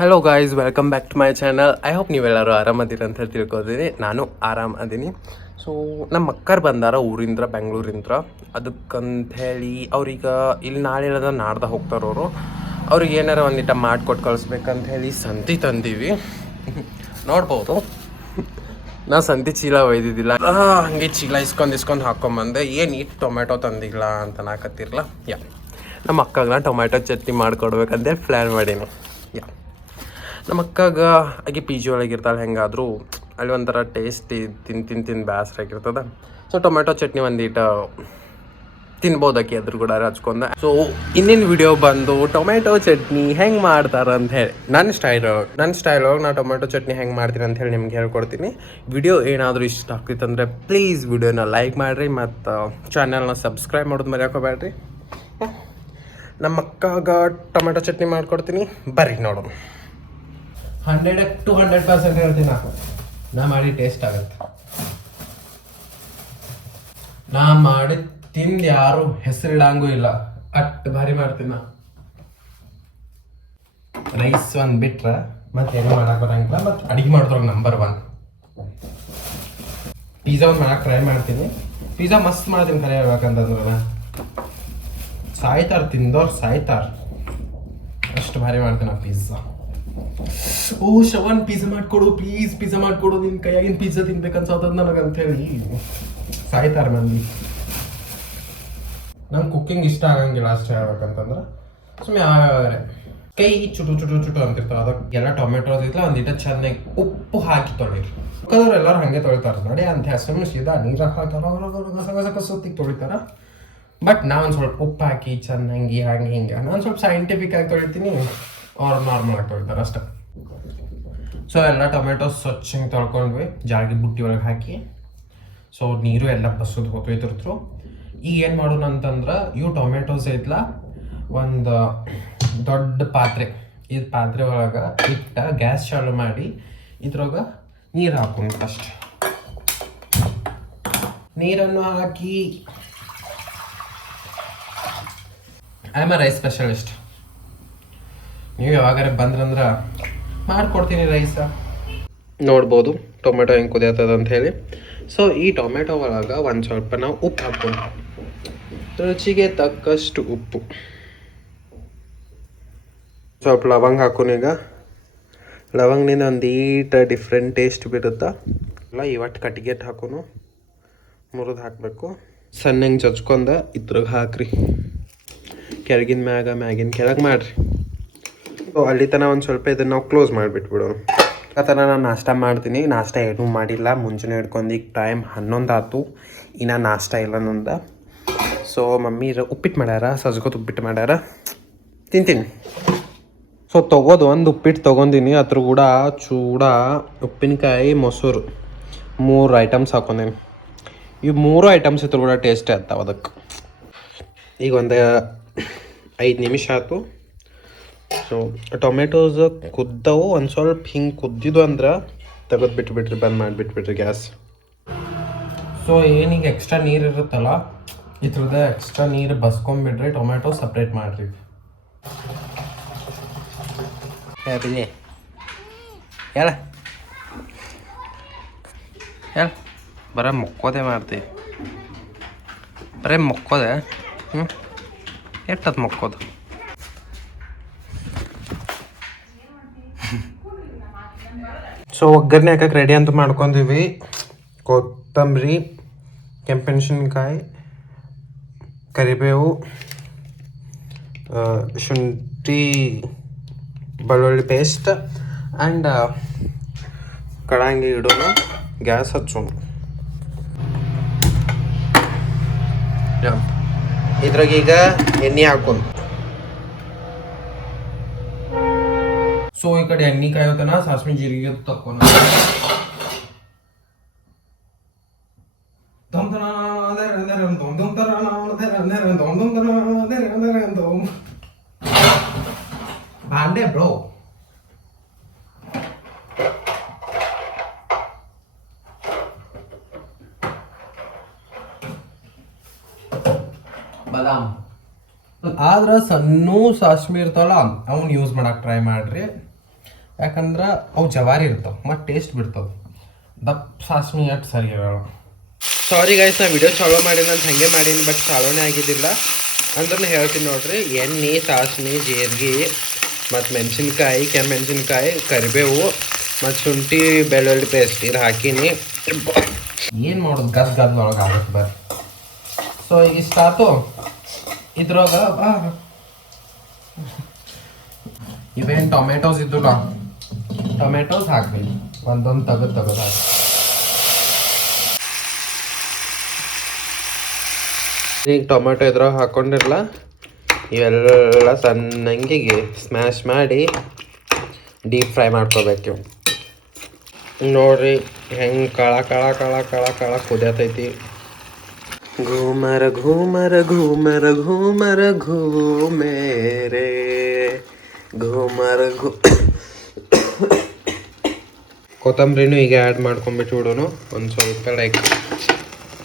Hello guys, welcome back to my channel. I hope ನೀವೆಲ್ಲರೂ ಆರಾಮದಿರ ಅಂತ ಹೇಳಿ ತಿಳ್ಕೊತೀನಿ. ನಾನು ಆರಾಮ ಅದೀನಿ. ಸೊ ನಮ್ಮ ಅಕ್ಕರು ಬಂದಾರ ಊರಿಂದ, ಬೆಂಗಳೂರಿಂದ. ಅದಕ್ಕಂತ ಹೇಳಿ ಅವ್ರೀಗ ಇಲ್ಲಿ ನಾಳೆ ಇಲ್ಲದ ನಾಡ್ದ ಹೋಗ್ತಾರವರು. ಅವ್ರಿಗೆ ಏನಾರ ಒಂದಿಟ ಮಾಡಿಕೊಟ್ಟು ಕಳಿಸ್ಬೇಕಂತ ಹೇಳಿ ಸಂತಿ ತಂದೀವಿ. ನೋಡ್ಬೋದು, ನಾ ಸಂತಿ ಚೀಲ ಒಯ್ದಿದ್ದಿಲ್ಲ, ಹಂಗೆ ಚೀಲ ಇಸ್ಕೊಂಡು ಹಾಕ್ಕೊಂಬಂದೆ. ಏನು ಇಟ್ಟು ಟೊಮೆಟೊ ತಂದಿಲ್ಲ ಅಂತ ನಾಕತ್ತಿರಲ್ಲ. ನಮ್ಮ ಅಕ್ಕಗೆ ಟೊಮೆಟೊ ಚಟ್ನಿ ಮಾಡಿಕೊಡ್ಬೇಕಂತೇಳಿ ಪ್ಲ್ಯಾನ್ ಮಾಡೀನಿ. ನಮ್ಮ ಅಕ್ಕಾಗ ಹಾಗೆ ಪಿ ಜಿ ಒಳಗಿರ್ತಾಳೆ. ಹೆಂಗಾದರೂ ಅಲ್ಲಿ ಒಂಥರ ಟೇಸ್ಟ್ ತಿಂದು ಬೇಸರ ಆಗಿರ್ತದೆ. ಸೊ ಟೊಮೆಟೊ ಚಟ್ನಿ ಒಂದೀಟ ತಿನ್ಬೋದಕ್ಕೆ ಅದ್ರ ಕೂಡ ಹಚ್ಕೊಂಡೆ. ಸೊ ಇನ್ನಿನ ವಿಡಿಯೋ ಬಂದು ಟೊಮೆಟೊ ಚಟ್ನಿ ಹೆಂಗೆ ಮಾಡ್ತಾರೆ ಅಂತ ಹೇಳಿ ನನ್ನ ಸ್ಟೈಲೊಳಗೆ ನಾನು ಟೊಮೆಟೊ ಚಟ್ನಿ ಹೆಂಗೆ ಮಾಡ್ತೀನಿ ಅಂತ ಹೇಳಿ ನಿಮ್ಗೆ ಹೇಳ್ಕೊಡ್ತೀನಿ. ವಿಡಿಯೋ ಏನಾದರೂ ಇಷ್ಟ ಆಗ್ತಿತ್ತಂದರೆ ಪ್ಲೀಸ್ ವಿಡಿಯೋನ ಲೈಕ್ ಮಾಡಿರಿ ಮತ್ತು ಚಾನಲ್ನ ಸಬ್ಸ್ಕ್ರೈಬ್ ಮಾಡೋದು ಮರೆಯೋಕೋಬೇಡ್ರಿ. ನಮ್ಮ ಅಕ್ಕಾಗ ಟೊಮೆಟೊ ಚಟ್ನಿ ಮಾಡ್ಕೊಡ್ತೀನಿ, ಬರ್ರಿ ನೋಡೋಣ. 100% ಹೇಳ್ತೀನಿ, ನಾ ಮಾಡಿ ಟೇಸ್ಟ್ ಆಗುತ್ತೆ. ನಾ ಮಾಡಿ ತಿಂದು ಯಾರು ಹೆಸರಿಡಂಗೂ ಇಲ್ಲ, ಅಷ್ಟು ಭಾರಿ ಮಾಡ್ತೀನಿ ನಾ. ರೈಸ್ ಒಂದು ಬಿಟ್ರೆ ಮತ್ತೇನು ಮಾಡಕ್ಕೆ ಬರಂಗಿಲ್ಲ. ಮತ್ತು ಅಡುಗೆ ಮಾಡಿದ್ರಾಗ ನಂಬರ್ 1 ಪಿಜ್ಜಾ ಒಂದು ಮಾಡಕ್ಕೆ ಟ್ರೈ ಮಾಡ್ತೀನಿ. ಪಿಜ್ಜಾ ಮಸ್ತ್ ಮಾಡ್ತೀನಿ ಖರೆ ಹೇಳ್ಬೇಕಂತಂದ್ರೆ. ತಿಂದವ್ರು ಸಾಯ್ತಾರೆ, ಅಷ್ಟು ಭಾರಿ ಮಾಡ್ತೀನಿ ಆ ಪಿಜ್ಜಾ. ಓ ಶವನ್, ಪಿಜ್ಜಾ ಮಾಡಿಕೊಡು ಪ್ಲೀಸ್, ಪಿಜ್ಜಾ ಮಾಡಿಕೊಡು, ನಿನ್ನ ಕೈಯಾಗಿನ ಪಿಜ್ಜಾ ತಿನ್ಬೇಕನ್ಸೋದು ನನಗಂತೇಳಿ ಸಾಯ್ತಾರೆ ಮಂದಿ. ನಂಗೆ ಕುಕ್ಕಿಂಗ್ ಇಷ್ಟ ಆಗಂಗಿಲ್ಲ ಅಷ್ಟು ಹೇಳ್ಬೇಕಂತಂದ್ರೆ. ಸುಮ್ಮನೆ ಯಾವ್ಯಾವ ಕೈ ಚುಟು ಅಂತಿರ್ತಾವೆ. ಅದಕ್ಕೆಲ್ಲ ಟೊಮೆಟೊಸ್ ಇತ್ತಲ್ಲ ಒಂದಿಟ ಚೆನ್ನಾಗಿ ಉಪ್ಪು ಹಾಕಿ ತೊಳಿರಿ. ಯಾಕಂದ್ರೆ ಎಲ್ಲರೂ ಹಾಗೆ ತೊಳಿತಾರೆ ನೋಡಿ ಅಂತ ಸುಮ್ಮನೆ ಸೀದಾ ನೀರಾಗ ಹಾಕಿ ಸುತ್ತಿಗೆ ತೊಳಿತಾರೆ. ಬಟ್ ನಾನು ಸ್ವಲ್ಪ ಉಪ್ಪು ಹಾಕಿ ಚೆನ್ನಾಗಿ ಹಿಂಗೆ ನಾನು ಸ್ವಲ್ಪ ಸೈಂಟಿಫಿಕ್ ಆಗಿ ತೊಳಿತೀನಿ, ಅವ್ರು ನಾರ್ಮಲ್ ಆಗಿ ತೊಳಿತಾರೆ ಅಷ್ಟೇ. ಸೊ ಎಲ್ಲ ಟೊಮೆಟೊಸ್ ಸ್ವಚ್ಛ ಹಿಂಗೆ ತೊಳ್ಕೊಂಡ್ವಿ, ಜಾಗಿ ಬುಟ್ಟಿ ಒಳಗೆ ಹಾಕಿ. ಸೊ ನೀರು ಎಲ್ಲ ಬಸೋದು ಹೋಗ್ತಿರ್ತ್ರು. ಈಗ ಏನು ಮಾಡೋಣ ಅಂತಂದ್ರೆ, ಇವು ಟೊಮೆಟೊಸ್ ಐತ್ಲ ಒಂದು ದೊಡ್ಡ ಪಾತ್ರೆ, ಇದು ಪಾತ್ರೆ ಒಳಗೆ ಇಟ್ಟ ಗ್ಯಾಸ್ ಚಾಲು ಮಾಡಿ ಇದ್ರೊಳಗೆ ನೀರು ಹಾಕೋಣ. ಫಸ್ಟ್ ನೀರನ್ನು ಹಾಕಿ, I am a rice specialist. ನೀವು ಯಾವಾಗಾರ ಬಂದ್ರಂದ್ರೆ ಮಾಡಿಕೊಡ್ತೀನಿ ರೈಸ. ನೋಡ್ಬೋದು ಟೊಮೆಟೊ ಹೆಂಗೆ ಕುದಿಯತ್ತದ ಅಂತ ಹೇಳಿ. ಸೊ ಈ ಟೊಮೆಟೊ ಒಳಗೆ ಒಂದು ಸ್ವಲ್ಪ ನಾವು ಉಪ್ಪು ಹಾಕ್ಕೊಂಡು, ರುಚಿಗೆ ತಕ್ಕಷ್ಟು ಉಪ್ಪು, ಸ್ವಲ್ಪ ಲವಂಗ ಹಾಕೋಣ. ಈಗ ಲವಂಗನಿಂದ ಒಂದೀಟ ಡಿಫ್ರೆಂಟ್ ಟೇಸ್ಟ್ ಬಿಡುತ್ತಾ. ಇಲ್ಲ ಇವತ್ತು ಕಟ್ಟಿಗೆ ಹಾಕೋನು, ಮುರಿದು ಹಾಕಬೇಕು. ಸಣ್ಣಂಗೆ ಚಚ್ಕೊಂಡ ಇದ್ರಾಗ ಹಾಕ್ರಿ, ಕೆಳಗಿನ ಮ್ಯಾಗಿನ ಕೆಳಗೆ ಮಾಡಿರಿ. ಸೊ ಅಲ್ಲಿ ತನಕ ಒಂದು ಸ್ವಲ್ಪ ಇದನ್ನು ನಾವು ಕ್ಲೋಸ್ ಮಾಡಿಬಿಟ್ಬಿಡೋಣ. ಆ ಥರ ನಾನು ನಾಷ್ಟ ಮಾಡ್ತೀನಿ. ನಾಷ್ಟ ಏನೂ ಮಾಡಿಲ್ಲ, ಮುಂಚೆನೇ ಹಿಡ್ಕೊಂಡು ಈಗ ಟೈಮ್ 11 ಆಯ್ತು, ಇನ್ನು ನಾಷ್ಟ ಇಲ್ಲ ನಂದ. ಸೊ ಮಮ್ಮಿ ಉಪ್ಪಿಟ್ಟು ಮಾಡ್ಯಾರ, ಸಜ್ಗೋದು ಉಪ್ಪಿಟ್ಟು ಮಾಡ್ಯಾರ, ತಿಂತೀನಿ. ಸೊ ಒಂದು ಉಪ್ಪಿಟ್ಟು ತೊಗೊಂಡಿನಿ, ಅದ್ರ ಕೂಡ ಚೂಡ ಉಪ್ಪಿನಕಾಯಿ ಮೊಸರು 3 ಐಟಮ್ಸ್ ಹಾಕೊಂಡೇನಿ. ಇವು 3 ಐಟಮ್ಸ್ ಇದ್ರ ಕೂಡ ಟೇಸ್ಟೇ ಆಗ್ತಾವೆ. ಅದಕ್ಕೆ ಈಗ ಒಂದು 5 ನಿಮಿಷ ಆಯ್ತು. ಸೊ ಟೊಮೆಟೋಸ್ ಕುದ್ದವು, ಒಂದು ಸ್ವಲ್ಪ ಹಿಂಗೆ ಕುದ್ದಿದ್ದು ಅಂದ್ರೆ ತೆಗೆದು ಬಿಟ್ಬಿಟ್ರಿ, ಬಂದ್ ಮಾಡಿಬಿಟ್ಬಿಟ್ರಿ ಗ್ಯಾಸ್. ಸೊ ಏನೀಗ ಎಕ್ಸ್ಟ್ರಾ ನೀರು ಇರುತ್ತಲ್ಲ, ಇದ್ರದ್ದು ಎಕ್ಸ್ಟ್ರಾ ನೀರು ಬಸ್ಕೊಂಡ್ಬಿಡ್ರಿ, ಟೊಮೆಟೊ ಸಪ್ರೇಟ್ ಮಾಡಿರಿ. ಹೇಳ ಬರೀ ಮೊಕ್ಕೋದೆ ಮಾಡ್ತೀವಿ, ಬರೀ ಮೊಕ್ಕೋದೆ. ಎಷ್ಟದು ಮೊಕ್ಕೋದು? ಸೊ ಒಗ್ಗರಣೆ ಹಾಕಕ್ಕೆ ರೆಡಿ ಅಂತ ಮಾಡ್ಕೊಂತೀವಿ. ಕೊತ್ತಂಬರಿ, ಕೆಂಪೆಣಸಿನ್ಕಾಯಿ, ಕರಿಬೇವು, ಶುಂಠಿ ಬೆಳ್ಳುಳ್ಳಿ ಪೇಸ್ಟ್ ಆ್ಯಂಡ್ ಕಡಾಂಗಿ ಇಡೋಣ, ಗ್ಯಾಸ್ ಹಚ್ಚೋಣ. ಇದ್ರಾಗೀಗ ಎಣ್ಣೆ ಹಾಕೋಣ. ಸೊ ಈ ಕಡೆ ಎಣ್ಣೆ ಕಾಯೋತನ ಸಾಸಿವೆ ಜೀರಿಗೆ ತಕ್ಕೋಣ. ಬಾಂಡೆ ಬ್ರೋ, ಬಾದಾಮ್ ಆದ್ರೆ ಸಣ್ಣ ಸಾಸ್ಮಿ ಇರ್ತಾವಲ್ಲ ಅವನ್ನ ಯೂಸ್ ಮಾಡಕ್ಕೆ ಟ್ರೈ ಮಾಡ್ರಿ. ಯಾಕಂದ್ರೆ ಅವು ಜವಾರಿ ಇರ್ತಾವೆ ಮತ್ತು ಟೇಸ್ಟ್ ಬಿಡ್ತಾವೆ. ದಪ್ಪ ಸಾಸ್ಮಿ ಅಷ್ಟು ಸರಿ ಹೇಳೋ. ಸಾರಿ ಗೈಸ್, ನಾ ವಿಡಿಯೋ ಚಾಲೋ ಮಾಡೀನಿ ಅಂತ ಹಾಗೆ ಮಾಡೀನಿ, ಬಟ್ ಚಾಲೋನೇ ಆಗಿದ್ದಿಲ್ಲ. ಅಂದ್ರೆ ಹೇಳ್ತೀನಿ ನೋಡ್ರಿ, ಎಣ್ಣೆ, ಸಾಸ್ಮಿ, ಜೀರಿಗೆ ಮತ್ತು ಮೆಣಸಿನ್ಕಾಯಿ, ಕೆಂಮೆಣಸಿನ್ಕಾಯಿ, ಕರಿಬೇವು ಮತ್ತು ಶುಂಠಿ ಬೆಳ್ಳುಳ್ಳಿ ಪೇಸ್ಟ್ ಇದು ಹಾಕೀನಿ. ಏನು ಮಾಡೋದು ಗದ್ದೊಳಗೆ ಆಗುತ್ತೆ ಬರ್ರಿ. ಸೊ ಈಗ ಇಷ್ಟಾಯ್ತು. ಇದ್ರೊಳಗ ಇವೇನು ಟೊಮೆಟೋಸ್ ಇದ್ದು ಟೊಮೆಟೋಸ್ ಹಾಕ್ಬೇಕು, ಒಂದೊಂದು ತೆಗೆದು ಹಾಕಿ. ಈಗ ಟೊಮೆಟೊ ಇದ್ರಾಗ ಹಾಕ್ಕೊಂಡಿರಲ್ಲ, ಇವೆಲ್ಲ ಸಣ್ಣಂಗಿಗೆ ಸ್ಮ್ಯಾಶ್ ಮಾಡಿ ಡೀಪ್ ಫ್ರೈ ಮಾಡ್ಕೋಬೇಕು. ನೋಡ್ರಿ ಹೆಂಗೆ ಕಳ ಕಳ ಕಳ ಕಳ ಕಳ ಕುದಿಯತೈತಿ. घूमर घूमर घूमर घूमर घूमेरे घूमर ಕೊತ್ತಂಬರಿನೂ ಈಗ ಆ್ಯಡ್ ಮಾಡ್ಕೊಂಬಿಟ್ಟು ಬಿಡೋನು. ಒಂದು ಸ್ವಲ್ಪ ಲೈಕ್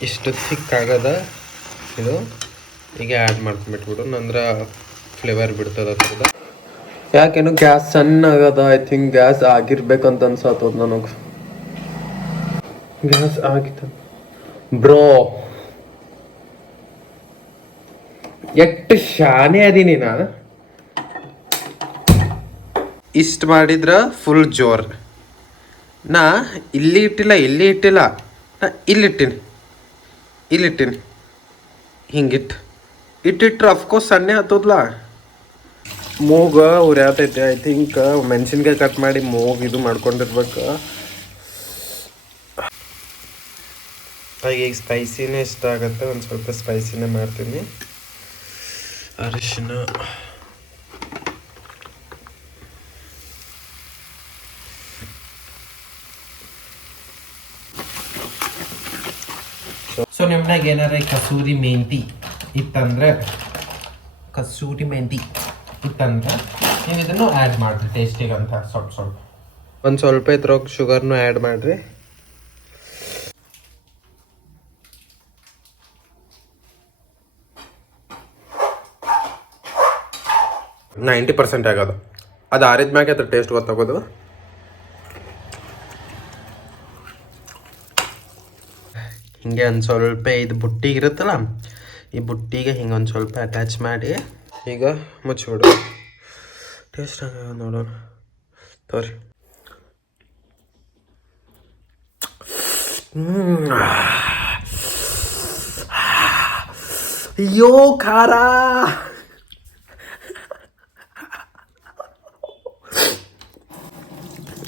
ಇಷ್ಟು ಥಿಕ್ ಆಗದ ಇದು ಈಗ ಆ್ಯಡ್ ಮಾಡ್ಕೊಂಬಿಟ್ಟು ಬಿಡೋನು, ಅಂದ್ರೆ ಫ್ಲೇವರ್ ಬಿಡ್ತದ ಅದ್ರದ್ದು. ಯಾಕೇನು ಗ್ಯಾಸ್ ಸಣ್ಣ ಆಗದ. ಐ ಥಿಂಕ್ ಗ್ಯಾಸ್ ಆಗಿರ್ಬೇಕಂತ ಅನ್ಸತ್ತದ ನನಗೆ. ಗ್ಯಾಸ್ ಆಗಿತ್ತು ಬ್ರೋ. ಎಷ್ಟು ಶಾನೆ ಅದೀನಿ ನಾನು. ಇಷ್ಟು ಮಾಡಿದ್ರೆ ಫುಲ್ ಜೋರ್. ನಾ ಇಲ್ಲಿ ಇಟ್ಟಿಲ್ಲ ನಾ ಇಲ್ಲಿಟ್ಟಿನಿ ಹಿಂಗಿಟ್ರೆ ಅಫ್ಕೋರ್ಸ್ ಸಣ್ಣೆ ಹತ್ತೋದ್ಲ. ಮೂಗ ಉರಿಯಾತೈತೆ. ಐ ಥಿಂಕ್ ಮೆಣಸಿನ್ಕಾಯಿ ಕಟ್ ಮಾಡಿ ಮೂಗ್ ಇದು ಮಾಡ್ಕೊಂಡಿರ್ಬೇಕು. ಈಗ ಸ್ಪೈಸಿನೇ ಇಷ್ಟ ಆಗುತ್ತೆ, ಒಂದು ಸ್ವಲ್ಪ ಸ್ಪೈಸಿನೇ ಮಾಡ್ತೀನಿ. ಅರಿಶಿನ, ಸೊ ನಿಮ್ನಾಗ ಏನಾರ ಕಸೂರಿ ಮೆಂತಿ ಇತ್ತಂದ್ರೆ ನೀವು ಇದನ್ನು ಆ್ಯಡ್ ಮಾಡಿರಿ ಟೇಸ್ಟಿಗೆ ಅಂತ. ಒಂದು ಸ್ವಲ್ಪ ಇದ್ರಾಗ ಶುಗರ್ನು ಆ್ಯಡ್ ಮಾಡಿರಿ. 90% ಆಗೋದು. ಅದು ಆರಿದ ಮ್ಯಾಗೆ ಅದ್ರ ಟೇಸ್ಟ್ ಗೊತ್ತಾಗೋದು. ಹಿಂಗೆ ಒಂದು ಸ್ವಲ್ಪ ಇದು ಬುಟ್ಟಿಗೆ ಇರುತ್ತಲ್ಲ, ಈ ಬುಟ್ಟಿಗೆ ಹಿಂಗೆ ಒಂದು ಸ್ವಲ್ಪ ಅಟ್ಯಾಚ್ ಮಾಡಿ ಈಗ ಮುಚ್ಚಿಬಿಡು. ಟೇಸ್ಟ್ ಆಗ ನೋಡೋಣ ತೋರಿ. ಅಯ್ಯೋ ಖಾರ.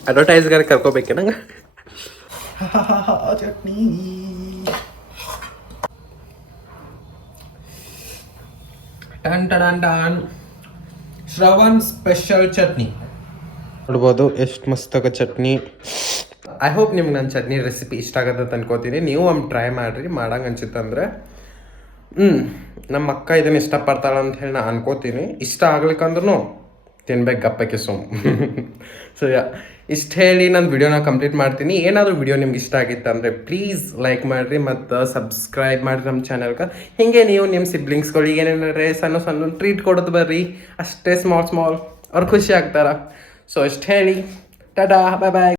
ಅಡ್ವರ್ಟೈಸ್ಗಾರ ಕರ್ಕೋಬೇಕೆ ನಂಗೆ. ಚಟ್ನಿ ಟನ್ ಶ್ರವಣ್ ಸ್ಪೆಷಲ್ ಚಟ್ನಿ ನೋಡ್ಬೋದು ಎಷ್ಟು ಮಸ್ತಾಗ ಚಟ್ನಿ. ಐ ಹೋಪ್ ನಿಮ್ಗೆ ನನ್ನ ಚಟ್ನಿ ರೆಸಿಪಿ ಇಷ್ಟ ಆಗತ್ತೆ ಅನ್ಕೋತೀನಿ. ನೀವು ಒಮ್ಮೆ ಟ್ರೈ ಮಾಡಿರಿ. ಮಾಡಂಗೆ ಅನ್ಸುತ್ತಂದ್ರೆ ನಮ್ಮ ಅಕ್ಕ ಇದನ್ನು ಇಷ್ಟಪಡ್ತಾಳೆ ಅಂತ ಹೇಳಿ ನಾನು ಅನ್ಕೋತೀನಿ. ಇಷ್ಟ ಆಗ್ಲಿಕ್ಕಂದ್ರೂ ತಿನ್ಬೇಕು ಗಪ್ಪಕ್ಕೆ ಸುಮ್. ಸೊ ಇಷ್ಟು ಹೇಳಿ ನಾನು ವಿಡಿಯೋನ ಕಂಪ್ಲೀಟ್ ಮಾಡ್ತೀನಿ. ಏನಾದರೂ ವಿಡಿಯೋ ನಿಮ್ಗೆ ಇಷ್ಟ ಆಗಿತ್ತು ಅಂದರೆ ಪ್ಲೀಸ್ ಲೈಕ್ ಮಾಡಿರಿ ಮತ್ತು ಸಬ್ಸ್ಕ್ರೈಬ್ ಮಾಡಿರಿ ನಮ್ಮ ಚಾನಲ್ಗೆ. ಹೀಗೆ ನೀವು ನಿಮ್ಮ ಸಿಬ್ಲಿಂಗ್ಸ್ಗಳಿಗೆ ಏನೇನಾರೆ ಸಣ್ಣ ಟ್ರೀಟ್ ಕೊಡೋದು ಬರ್ರಿ, ಅಷ್ಟೇ ಸ್ಮಾಲ್ ಅವ್ರು ಖುಷಿ ಆಗ್ತಾರ. ಸೊ ಇಷ್ಟು ಹೇಳಿ ಟಾಟಾ ಬಾಯ್ ಬಾಯ್.